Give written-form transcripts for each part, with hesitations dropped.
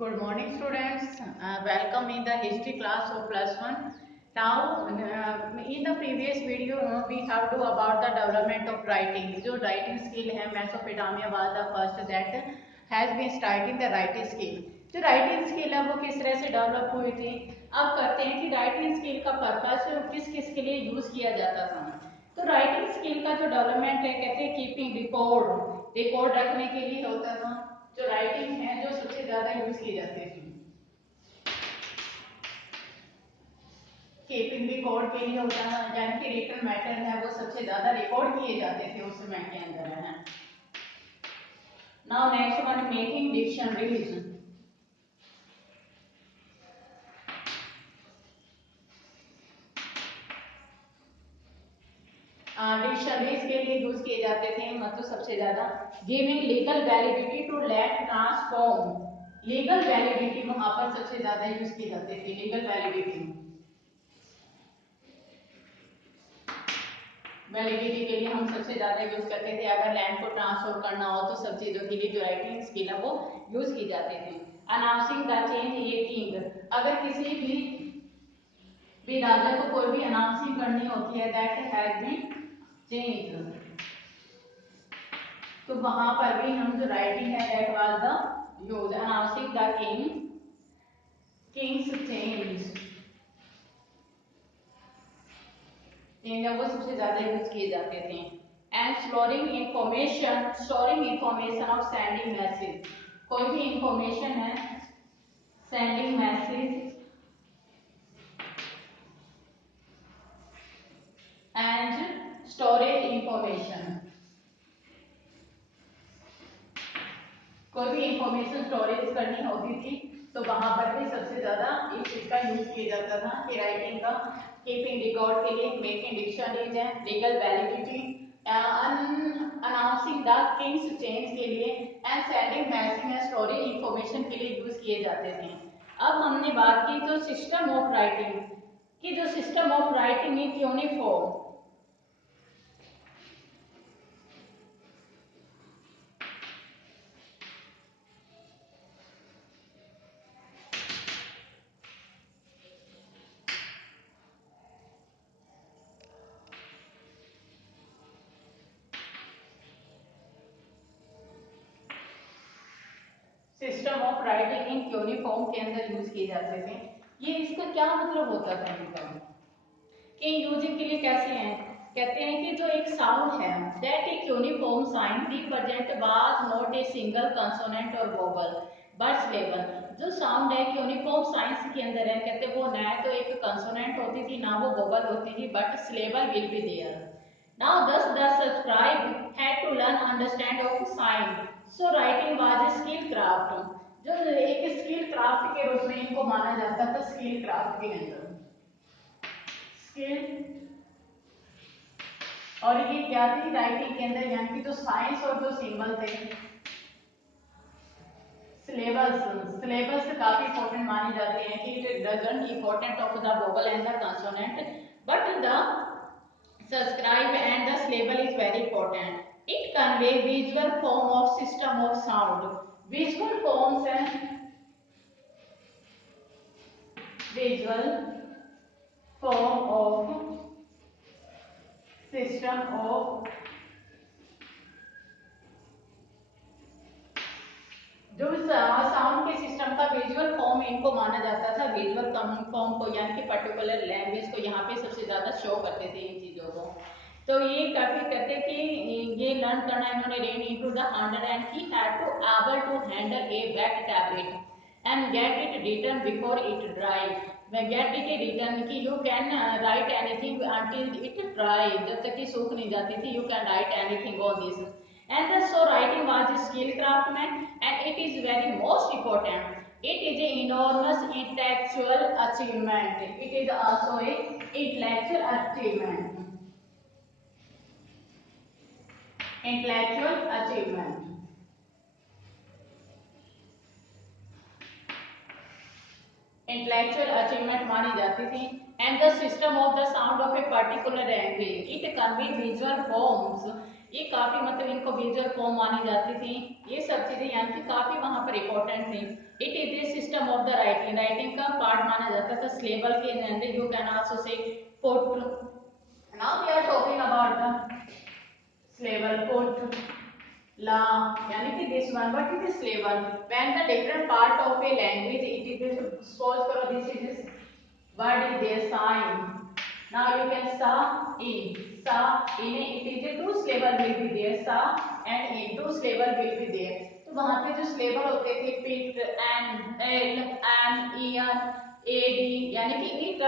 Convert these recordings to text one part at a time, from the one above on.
Good morning, students. Welcome in the history class of plus one. Now, in the previous video, we have to about the development of writing. जो writing skill है, Mesopotamia was the first that has been starting the writing skill. जो writing skill है वो किस तरह से develop हुई थी? अब करते हैं कि writing skill का पर्पस किस किस के लिए यूज किया जाता था. तो राइटिंग स्किल का जो डेवलपमेंट है कहते हैं कीपिंग रिकॉर्ड रखने के लिए होता था. जो राइटिंग है जो सबसे ज्यादा यूज की जाती थी कीपिंग रिकॉर्ड के लिए होता है, यानी कि रिटन मैटर है वो सबसे ज्यादा रिकॉर्ड किए जाते थे उस समय के अंदर है. Now next one making dictionaries. Dictionaries के लिए यूज किए जाते थे मतलब सबसे ज्यादा giving legal validity to let transform. Legal validity वहां पर सबसे ज्यादा यूज की जाती थी. लीगल वैलिडिटी के लिए हम सबसे ज्यादा यूज करते थे. अगर लैंड को ट्रांसफर करना हो तो सब चीजों के लिए जो राइटिंग स्किल है वो यूज की जाते थे. Announcing the change a king. अगर किसी भी राजा को कोई भी अनाउंसिंग करनी होती है दैट हैज बीन चेंज, तो वहां पर भी हम जो राइटिंग है that was the use. Announcing the Kings change वो सबसे ज्यादा यूज किए जाते थे. And storing information of sending message. कोई भी इंफॉर्मेशन है sending message and storage information. कोई भी इंफॉर्मेशन स्टोरेज करनी होती थी तो वहां पर भी सबसे ज्यादा इस चीज का यूज किया जाता था कि राइटिंग का कीपिंग रिकॉर्ड के लिए मेकिंग डिक्शनरीज है, legal validity, announcing the Kings change के लिए and sending message and storage information के लिए यूज किए जाते थे. अब हमने बात की तो सिस्टम ऑफ राइटिंग की. जो system of writing in uniform system of writing in uniform के अंदर यूज किए जाते थे. ये इसका क्या मतलब होता था इनका कि यूजिंग के लिए कैसे हैं. कहते हैं कि जो एक साउंड है दैट एक uniform sign represent was not a single consonant और वोवल बट सिलेबल. जो साउंड है यूनिफॉर्म साइंस के अंदर है कहते वो ना तो एक कंसोनेंट होती थी ना वो वोवल होती थी but syllable will be there. Now thus the scribe had to learn understand of sign. So writing was a skill craft. जो एक स्किल क्राफ्ट के रूप में इनको माना जाता था. स्किल क्राफ्ट के अंदर स्किल और ये क्या थी राइटिंग के अंदर, यानी कि जो साइंस और जो सिंबल थे सिलेबस काफी इंपॉर्टेंट माने जाते हैं कि it doesn't important of the vowel and the consonant but the subscribe and the syllable is very important. It convey visual form of system of sound. Visual forms and visual form of system of जो sound के system का visual form इनको माना जाता था. Visual form को यानी कि पर्टिकुलर लैंग्वेज को यहाँ पे सबसे ज्यादा शो करते थे इन चीजों को. तो ये काफी कहते हैं कि ये लर्न करना इन्होंने ran into the handle and he had to able to handle a wet tablet and get it written before it dry. Get it written की you can write anything until it dry. जब तक कि सूख नहीं जाती थी you can write anything on this. And the so writing was a skill craftsman and it is very most important. It is an enormous intellectual achievement. It is also a intellectual achievement. Intellectual achievement. Intellectual achievement मानी जाती थी. And the system of the sound of a particular language. It convey visual forms ये काफी मतलब इनको visual form मानी जाती थी। ये सब चीजें यानी कि काफी वहां पर इंपॉर्टेंट थी। It is the system of the writing, writing का पार्ट माना जाता था स्लेबल के अंदर। You can also say put, now we are talking about the syllable, put, ला, यानी कि this one what is syllable, when the different part of a language it is, suppose करो this is word is there sign, now you can sa in it is a two syllable will be there, sa and in two syllable will be there। तो वहां पे जो syllable होते थे pit, n, l, m, en, ad, यानी कि it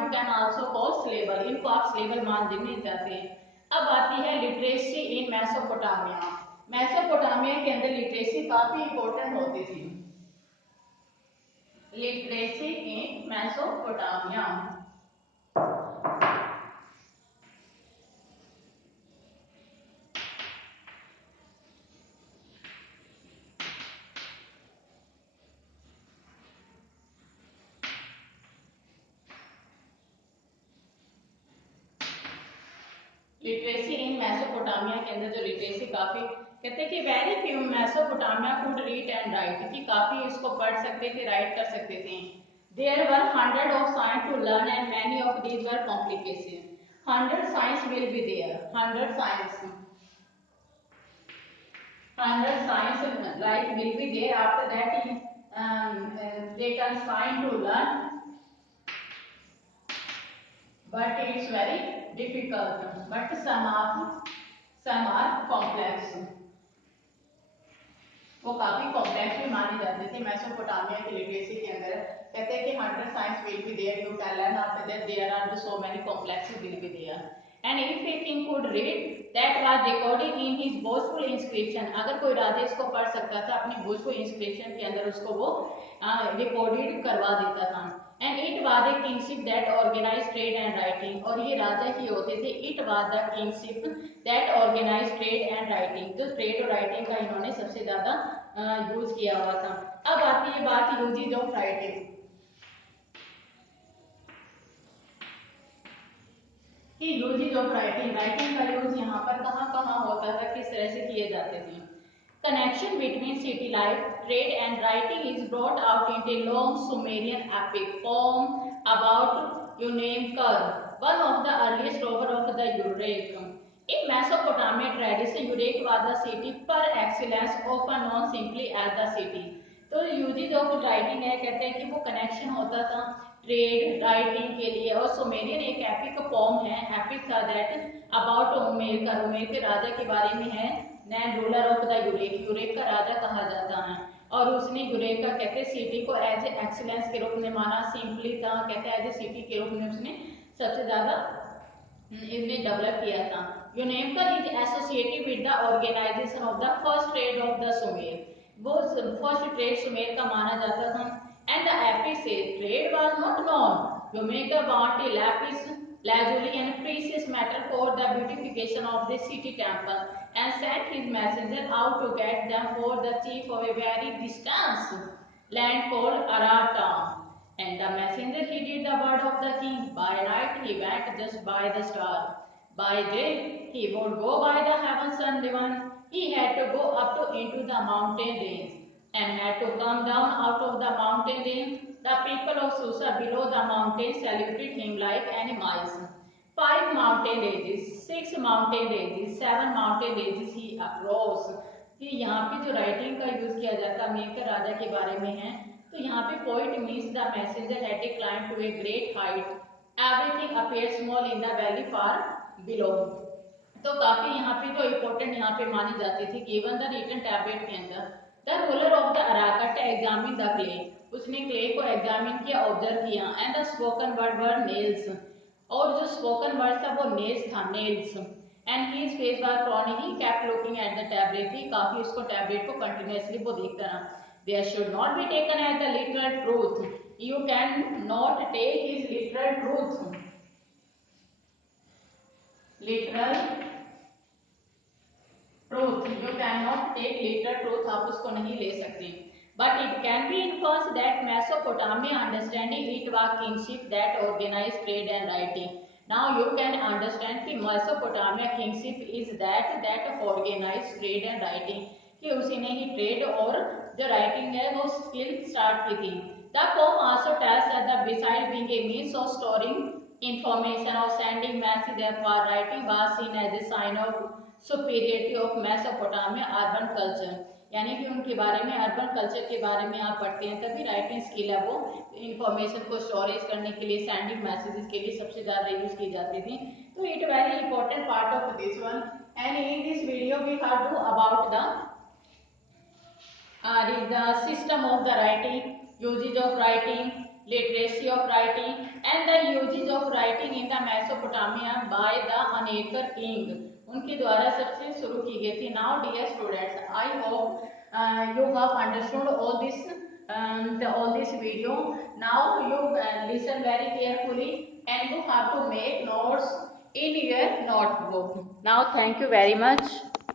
you can also call syllable, इनको आप syllable मान देने चाहते हैं। अब आती है लिटरेसी इन मेसोपोटामिया। मेसोपोटामिया के अंदर लिटरेसी काफी इंपॉर्टेंट होती थी। लिटरेसी इन मेसोपोटामिया, लिटरेसी इन मेसोपोटामिया के अंदर जो लिटरेसी काफी, कहते हैं कि very few Mesopotamia could read and right, कि काफी इसको पढ़ सकते थे, राइट कर सकते थे। There were 100 of science to learn and many of these were complication. 100 science will be there, 100 science, 100 science like will be there, after that they can sign to learn, but it's very difficult, but some are complex, वो काफी complex भी माने जाते थे Mesopotamia की literacy के अंदर। कहते हैं कि 100 science will be there, you can learn, after that there are so many complex will be there, and if a king could read that was recorded in his Bhojpur inscription, अगर कोई राजा इसको पढ़ सकता था अपनी भोजपुर इंस्क्रिप्शन के अंदर, उसको वो रिकॉर्डेड करवा देता था। And it was a kingship that organise trade and writing, और ये राजा ही होते थे। It was the kingship that organise trade and writing, जो ट्रेड और राइटिंग का इन्होंने सबसे ज्यादा यूज किया हुआ था। अब आती है बात यूजेज ऑफ राइटिंग कि यूजेज ऑफ राइटिंग, राइटिंग का यूज यहाँ पर कहाँ कहाँ होता था, किस तरह से किए जाते थे। Connection between city life, trade and writing is brought out in a long Sumerian epic poem about Unenkar, one of the earliest rover of the Uruk. In Mesopotamian tradition, Uruk was the city par excellence, often known simply as the city. तो usage of writing है, कहते हैं कि वो connection होता था trade writing के लिए। और सुमेरियन एक एपिक फॉर्म है, एपिक था दैट अबाउट उमेर, उमेर के राजा के बारे में है, नैन रूलर ऑफ द यूरेक, यूरेक का राजा कहा जाता है। और उसने यूरेक का कहते सिटी को एज ए एक्सीलेंस के रूप में माना, सिंपली था कहते एज ए सिटी के रूप में उसने सबसे ज्यादा इन्हें डेवलप किया था। यूनेम्कर is associated with the organization of the first trade of the Sumer, वो फर्स्ट ट्रेड सुमेर का माना जाता था। And the epic say trade was not known, यूमेकर want a lapis lazuli and precious metal for the beautification of the city temple, and sent his messenger out to get them for the chief of a very distant land called Arata. And the messenger heeded the word of the king. By night he went just by the star. By day he would go by the heavens and heaven. He had to go up to into the mountain range and had to come down out of the mountain range. The people of Susa below the mountain saluted him like animals. 5 mountain ranges, 6 mountain ranges, 7 mountain ranges he across. कि यहाँ पे जो writing का use किया जाता है maker राजा के बारे में है। तो यहाँ पे poet means the messenger had a climb to a great height, everything appear small in the valley far below. तो काफी यहाँ पे जो इम्पोर्टेंट यहाँ पे मानी जाती थी कि इवन द रिटन टैबलेट के अंदर द रूलर ऑफ द अराकट एग्जामिन द क्ले, उसने क्ले को एग्जामिन किया, ऑब्जर्व किया। And the spoken word were nails, और जो स्पोकन वर्ड था वो नेल्स था, nails. And his face was frowny, he kept looking at the tablet, he काफी उसको टैबलेट को कंटिन्यूअसली वो देखता रहा। There should not be taken as the literal truth, you can not take his literal truth, literal truth, you can not take literal truth, आप उसको नहीं ले सकते। But it can be inferred that Mesopotamia understanding it was kingship that organized trade and writing. Now you can understand कि Mesopotamia kingship is that organized trade and writing, कि उसी ने ही trade और जो राइटिंग है वो स्किल स्टार्ट की थी. The poem also tells that beside being a means of storing information or sending message for writing was seen as a sign of superiority of Mesopotamia urban culture. यानी कि उनके बारे में urban culture के बारे में आप पढ़ते हैं तभी राइटिंग स्किल है वो इंफॉर्मेशन को स्टोरेज करने के लिए, सेंडिंग मैसेजेस के लिए सबसे ज्यादा यूज की जाती थी. तो it very important part of this one. And in this video we have to about the system of the writing, uses of writing, literacy of writing, and the uses of writing in the Mesopotamia by the Anekar king. उनके द्वारा सबसे शुरू की गई थी. Now dear students, I hope you have understood all this video. Now you listen very carefully and you have to make notes in your notebook. Now thank you very much.